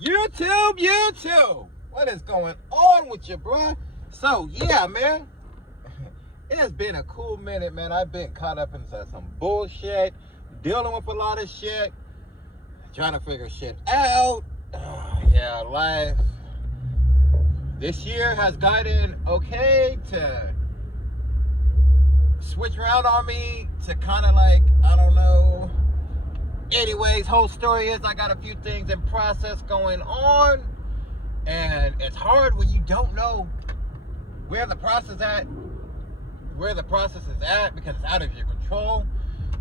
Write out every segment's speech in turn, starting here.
YouTube, what is going on with you, bro? So yeah, man, it has been a cool minute, man. I've been caught up into some bullshit, dealing with a lot of shit, trying to figure shit out. Yeah, life this year has gotten okay to switch around on me to kind of like, I don't know. Anyways, whole story is I got a few things in process going on, and it's hard when you don't know where the process is at because it's out of your control.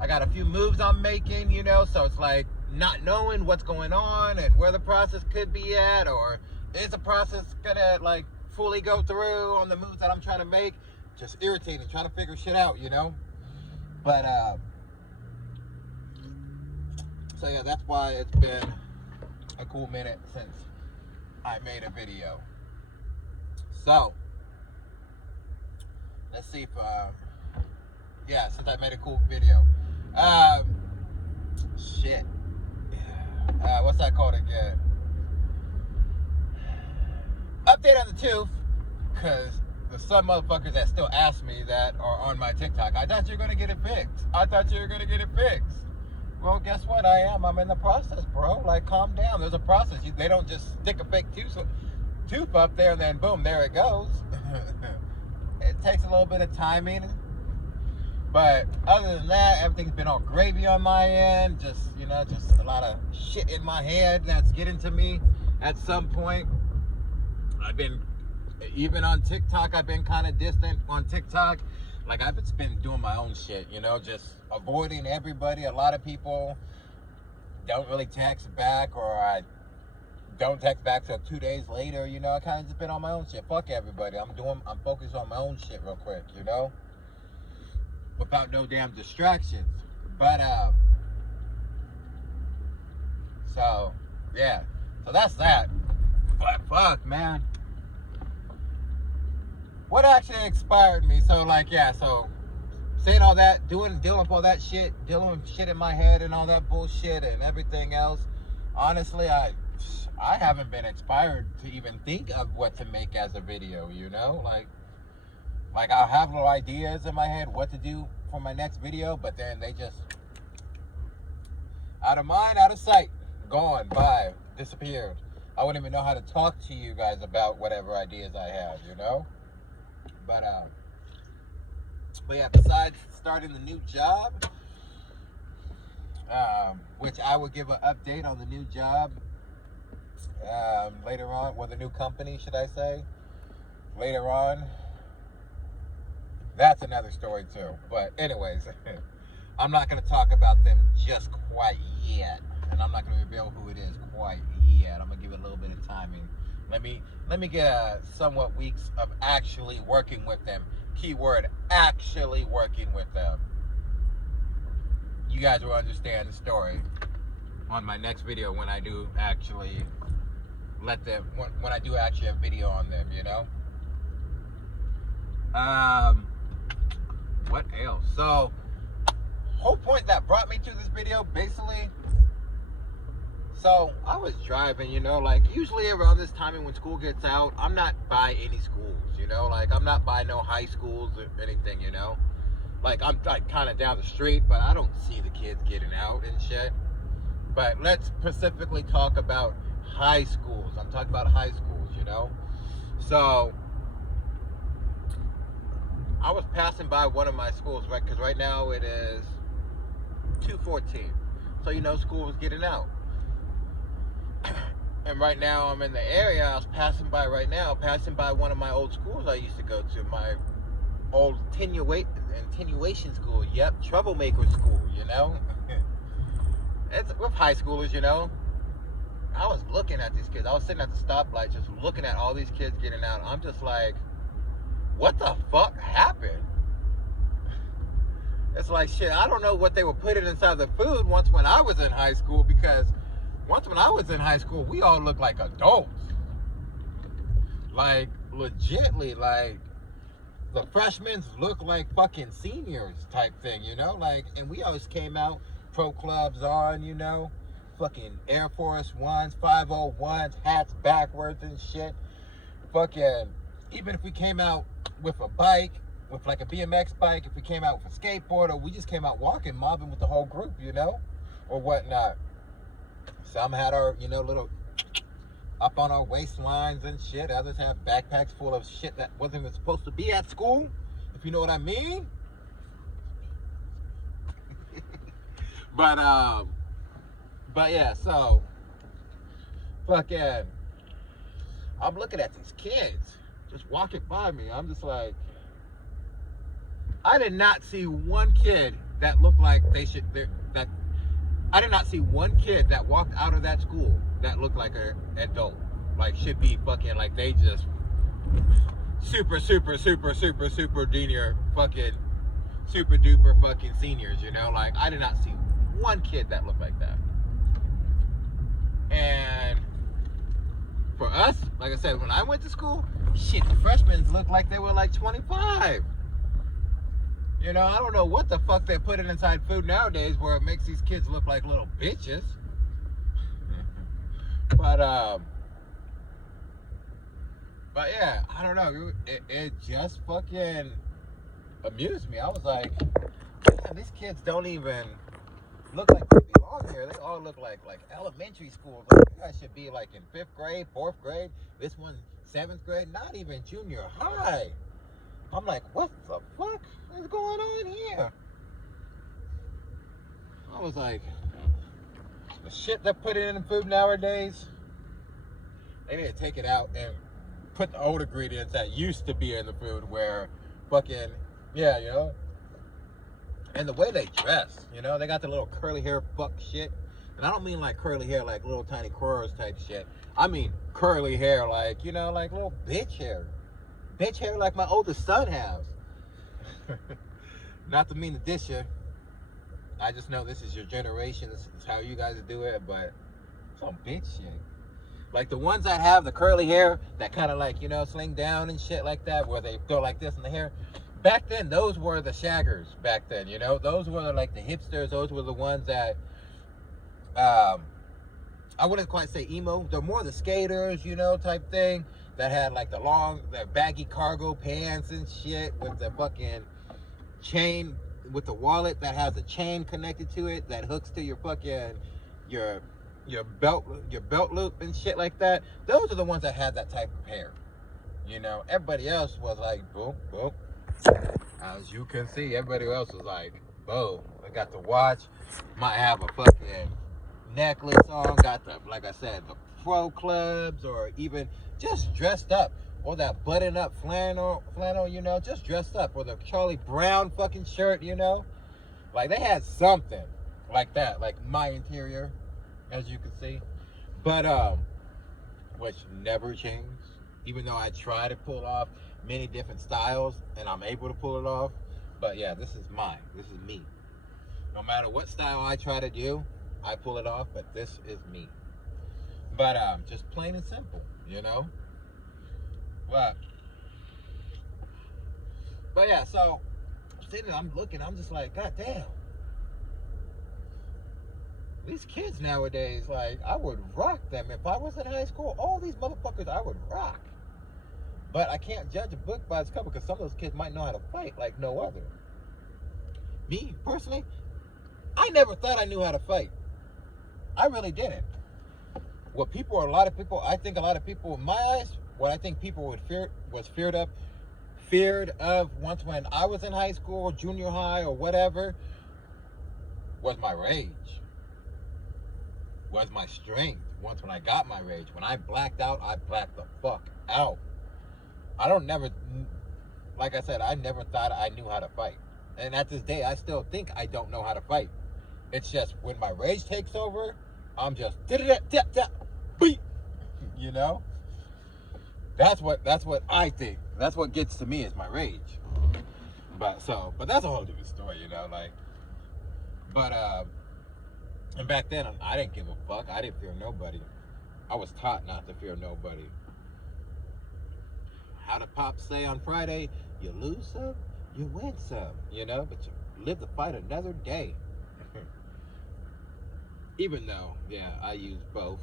I got a few moves I'm making, so it's like not knowing what's going on and where the process could be at, or is the process gonna like fully go through on the moves that I'm trying to make. Just irritating, trying to figure shit out, but so yeah, that's why it's been a cool minute since I made a video. So let's see if since I made a cool video. Shit. What's that called again? Update on the tooth, because there's some motherfuckers that still ask me that are on my TikTok. I thought you were gonna get it fixed. Well, guess what? I'm in the process, bro. Like, calm down. There's a process. They don't just stick a fake tooth up there and then boom, there it goes. It takes a little bit of timing. But other than that, everything's been all gravy on my end. Just a lot of shit in my head that's getting to me at some point. Even on TikTok, I've been kind of distant on TikTok. Like, I've just been doing my own shit, just avoiding everybody. A lot of people don't really text back, or I don't text back till 2 days later, I kind of just been on my own shit. Fuck everybody. I'm focused on my own shit real quick, without no damn distractions. But, so, yeah. So that's that. But fuck, man. What actually inspired me? So saying all that, dealing with all that shit, dealing with shit in my head and all that bullshit and everything else. Honestly, I haven't been inspired to even think of what to make as a video, Like I'll have little ideas in my head what to do for my next video, but then they just out of mind, out of sight, gone, bye, disappeared. I wouldn't even know how to talk to you guys about whatever ideas I have, But yeah, besides starting the new job, which I will give an update on the new job later on, or the new company, should I say, later on. That's another story too. But anyways, I'm not going to talk about them just quite yet, and I'm not going to reveal who it is quite yet. I'm going to give it a little bit of timing. Let me get somewhat weeks of actually working with them. Keyword, actually working with them. You guys will understand the story on my next video when I do actually when I do actually have video on them, What else? So, whole point that brought me to this video, basically. So, I was driving, usually around this time when school gets out, I'm not by any schools, I'm not by no high schools or anything, I'm like kind of down the street, but I don't see the kids getting out and shit. But let's specifically talk about high schools. I'm talking about high schools, So, I was passing by one of my schools, right? Because right now it is 2:14. So, school was getting out. And right now I'm in the area. I was passing by one of my old schools I used to go to. My old attenuation school. Yep, troublemaker school, It's with high schoolers, I was looking at these kids. I was sitting at the stoplight just looking at all these kids getting out. I'm just like, what the fuck happened? It's like, shit, I don't know what they were putting inside the food once when I was in high school, because once when I was in high school, we all looked like adults. Like, legitly, like, the freshmen look like fucking seniors type thing, and we always came out, pro clubs on, fucking Air Force Ones, 501s, hats backwards and shit. Fucking, even if we came out with a bike, with like a BMX bike, if we came out with a skateboard, or we just came out walking, mobbing with the whole group, you know, or whatnot. Some had our, you know, little up on our waistlines and shit. Others have backpacks full of shit that wasn't even supposed to be at school, if you know what I mean. But yeah, so fucking, I'm looking at these kids just walking by me. I'm just like, I did not see one kid that looked like they should. That I did not see one kid that walked out of that school that looked like an adult, like should be fucking like they just super junior, fucking super duper fucking seniors. You know, like I did not see one kid that looked like that. And for us, like I said, when I went to school, shit, the freshmen looked like they were like 25. You know, I don't know what the fuck they put it inside food nowadays where it makes these kids look like little bitches. But yeah, I don't know. It just fucking amused me. I was like, man, these kids don't even look like they belong here. They all look like elementary school. Like, you guys should be like in 5th grade, 4th grade. This one 7th grade, not even junior high. I'm like, what the fuck is going on here? I was like, the shit that put it in the food nowadays, they need to take it out and put the old ingredients that used to be in the food where fucking, yeah, you know? And the way they dress, you know, they got the little curly hair fuck shit. And I don't mean like curly hair like little tiny curls type shit. I mean curly hair like, you know, like little bitch hair. Bitch hair like my oldest son has. Not to mean to dish you. I just know this is your generation. This is how you guys do it, but some bitch shit. Like the ones that have the curly hair that kind of like, you know, sling down and shit like that, where they go like this in the hair. Back then, those were the shaggers back then, you know? Those were like the hipsters. Those were the ones that, I wouldn't quite say emo. They're more the skaters, you know, type thing. That had like the baggy cargo pants and shit with the fucking chain, with the wallet that has a chain connected to it that hooks to your fucking, your belt loop and shit like that. Those are the ones that had that type of hair. You know, everybody else was like, boom, boom. As you can see, everybody else was like, boom. I got the watch, might have a fucking necklace on, got the, like I said, the pro clubs, or even just dressed up, or that button up flannel, you know, just dressed up, or the Charlie Brown fucking shirt, you know, like they had something like that, like my interior, as you can see, but which never changed, even though I try to pull off many different styles and I'm able to pull it off. But yeah, this is mine, this is me. No matter what style I try to do, I pull it off, but this is me. But just plain and simple, you know. But yeah, so I'm looking, I'm just like, god damn, these kids nowadays, like, I would rock them if I was in high school. All these motherfuckers I would rock. But I can't judge a book by its cover, because some of those kids might know how to fight like no other. Me personally, I never thought I knew how to fight. I really didn't. I think a lot of people, in my eyes, what I think people was feared of once when I was in high school, junior high, or whatever, was my rage, was my strength. Once when I got my rage, when I blacked out, I blacked the fuck out. Like I said, I never thought I knew how to fight. And at this day, I still think I don't know how to fight. It's just when my rage takes over, I'm just you know? That's what I think. That's what gets to me is my rage. But that's a whole different story, you know, like, but and back then I didn't give a fuck. I didn't fear nobody. I was taught not to fear nobody. How the Pops say on Friday, you lose some, you win some, you know, but you live to fight another day. Even though, yeah, I use both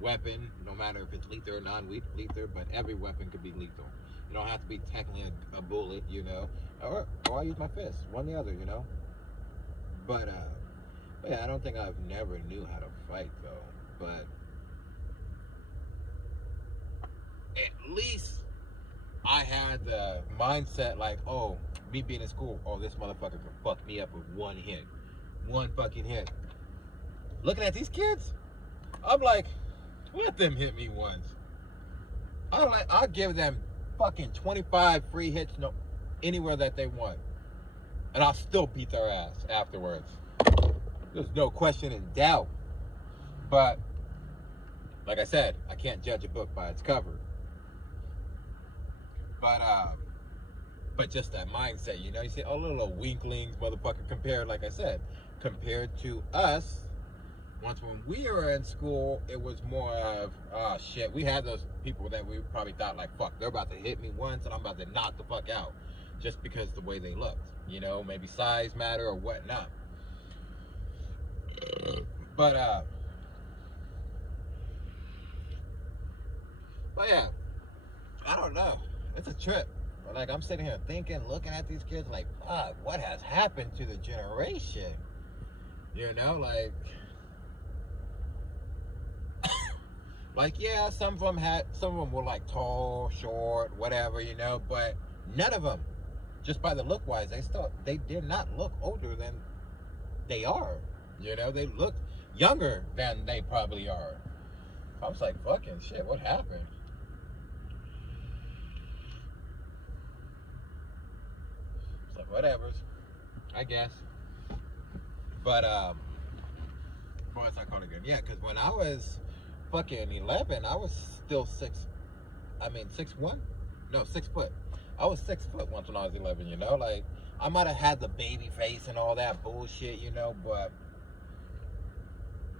weapon, no matter if it's lethal or non-lethal, but every weapon could be lethal. You don't have to be technically a bullet, you know, or I use my fist, one or the other, you know. But yeah, I don't think I've never knew how to fight though. But at least I had the mindset like, oh, me being in school, oh, this motherfucker can fuck me up with one hit, one fucking hit. Looking at these kids, I'm like, let them hit me once. I'll give them fucking 25 free hits, no, anywhere that they want, and I'll still beat their ass afterwards. There's no question in doubt. But like I said, I can't judge a book by its cover. But just that mindset, you know, you see, oh, little winklings, motherfucker, compared, like I said, compared to us. Once when we were in school, it was more of, oh shit, we had those people that we probably thought like, fuck, they're about to hit me once and I'm about to knock the fuck out. Just because the way they looked, you know, maybe size matter or whatnot. But yeah, I don't know. It's a trip. But like I'm sitting here thinking, looking at these kids like, fuck, what has happened to the generation? You know, like yeah, some of them were like tall, short, whatever, you know, but none of them, just by the look wise, they did not look older than they are. You know, they looked younger than they probably are. I was like, fucking shit, what happened? It's like whatever's, I guess. But what's I call it again? Yeah, because when I was fucking 11, I was still 6'1"? No, 6 foot. I was 6 foot once when I was 11, you know? Like, I might have had the baby face and all that bullshit, you know, but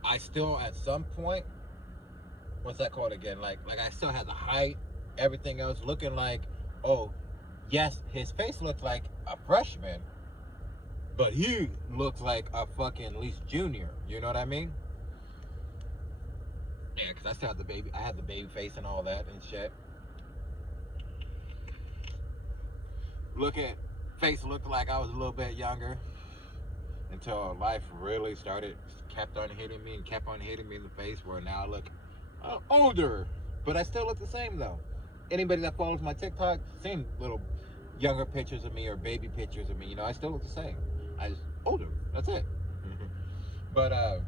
I still, at some point, what's that called again? Like I still had the height, everything else looking like, oh, yes, his face looked like a freshman, but he looks like a fucking at least junior, you know what I mean? Yeah, because I still had I had the baby face and all that and shit. Face looked like I was a little bit younger until life really kept on hitting me in the face, where now I look older, but I still look the same though. Anybody that follows my TikTok, seen little younger pictures of me or baby pictures of me, you know, I still look the same. I just older, that's it. But yeah.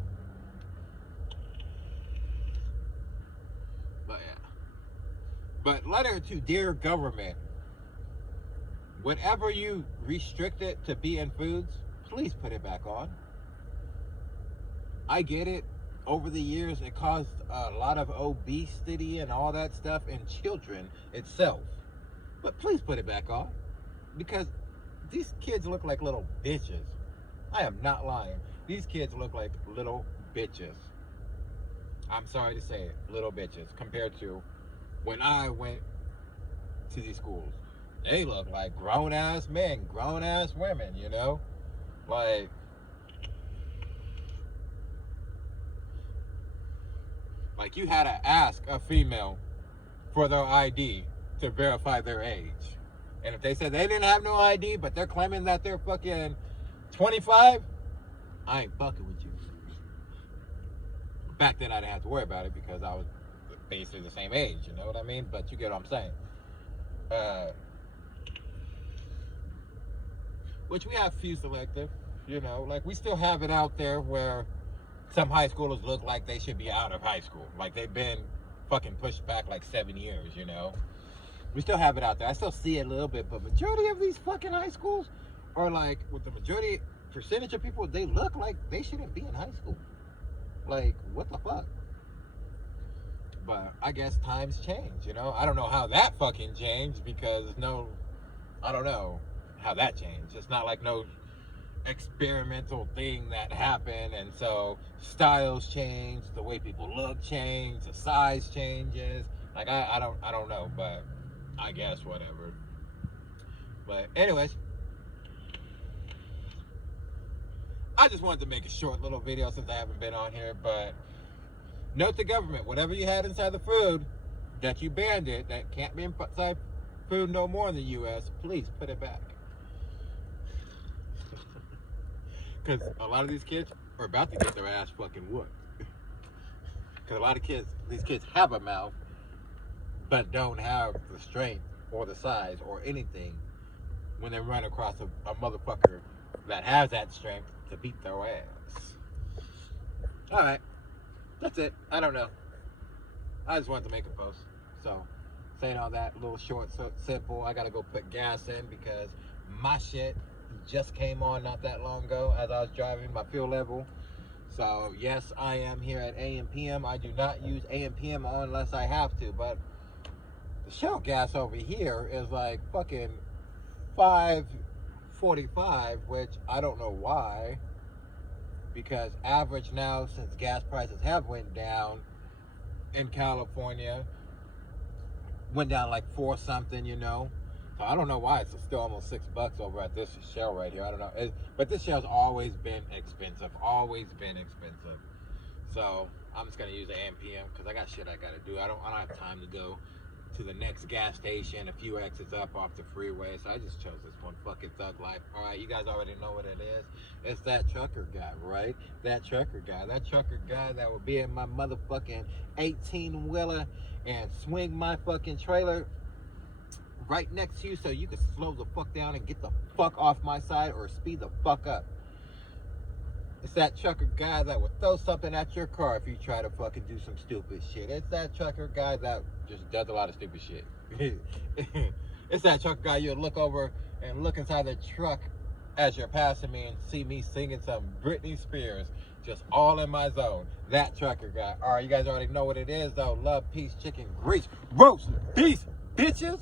But letter to dear government, whatever you restrict it to be in foods, please put it back on. I get it. Over the years, it caused a lot of obesity and all that stuff in children itself. But please put it back on. Because these kids look like little bitches. I am not lying. These kids look like little bitches. I'm sorry to say it, little bitches, compared to when I went to these schools. They look like grown-ass men, grown-ass women, you know? Like you had to ask a female for their ID to verify their age. And if they said they didn't have no ID, but they're claiming that they're fucking 25, I ain't fucking with you. Back then I didn't have to worry about it because I was basically the same age, you know what I mean? But you get what I'm saying. Which we have few selective, you know, like we still have it out there where some high schoolers look like they should be out of high school. Like they've been fucking pushed back like 7 years, you know? We still have it out there. I still see it a little bit, but majority of these fucking high schools are like, with the majority percentage of people, they look like they shouldn't be in high school. Like, what the fuck? But I guess times change, you know? I don't know how that fucking changed because I don't know how that changed. It's not like no experimental thing that happened, and so styles change, the way people look change, the size changes. Like I don't know, but I guess whatever. But anyways, I just wanted to make a short little video since I haven't been on here, but note the government, whatever you had inside the food that you banned it, that can't be inside food no more in the U.S., please put it back. Because a lot of these kids are about to get their ass fucking whooped. Because a lot of these kids have a mouth, but don't have the strength or the size or anything when they run across a motherfucker that has that strength to beat their ass. Alright, that's it. I don't know. I just wanted to make a post. So, saying all that, little short, so simple. I gotta go put gas in because my shit just came on not that long ago as I was driving, my fuel level. So yes, I am here at AM/PM. I do not use AM/PM unless I have to, but the Shell gas over here is like fucking $5.45, which I don't know why, because average now, since gas prices have went down in California, went down like 4 something, you know. So I don't know why it's still almost $6 over at this Shell right here. I don't know. But this Shell's always been expensive. Always been expensive. So I'm just gonna use the AM/PM because I got shit I gotta do. I don't have time to go to the next gas station a few exits up off the freeway. So I just chose this one. Fucking Thug Life. Alright, you guys already know what it is. It's that trucker guy, right? That trucker guy. That trucker guy that will be in my motherfucking 18-wheeler and swing my fucking trailer right next to you so you can slow the fuck down and get the fuck off my side or speed the fuck up. It's that trucker guy that will throw something at your car if you try to fucking do some stupid shit. It's that trucker guy that just does a lot of stupid shit. It's that trucker guy you'll look over and look inside the truck as you're passing me and see me singing some Britney Spears just all in my zone. That trucker guy. Alright, you guys already know what it is though. Love, peace, chicken, grease, roast, beef, bitches.